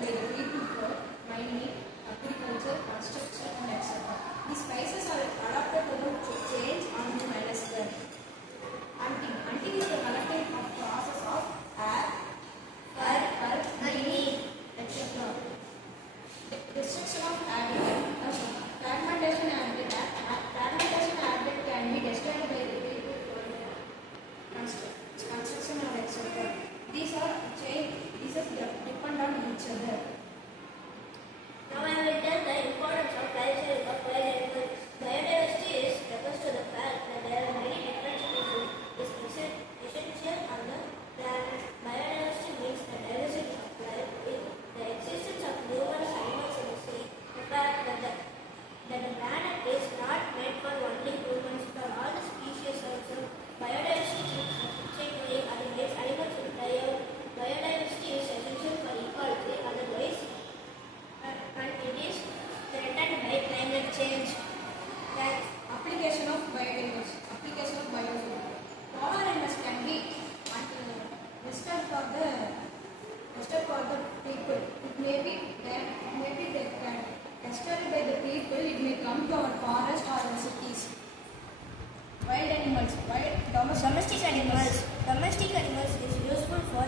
by the people for mining, agriculture, construction, and etc. These spices are adapted to change and minus them. Hunting is the collecting of process of air, fur, mining, etc. Destruction of habitat. Fragmentation habitat can be destroyed by the people for construction or etc. These are depend on each other. Now I will tell the importance of life cycle of wild animals. Biodiversity refers to the fact that there are many different species essential on the planet. Biodiversity means the diversity of life with the existence of numerous animals in the sea. The fact that the planet is not meant for only humans but all the species also. Biodiversity keeps changing and makes animals entire. Biodiversity is essential for ecology, otherwise and it is threatened by climate change. Application of biodiversity. Polar animals can be restored for the people. It may be they can destroyed by the people. It may come to our forest or our cities. Wild animals. Domestic animals. Domestic animals is useful for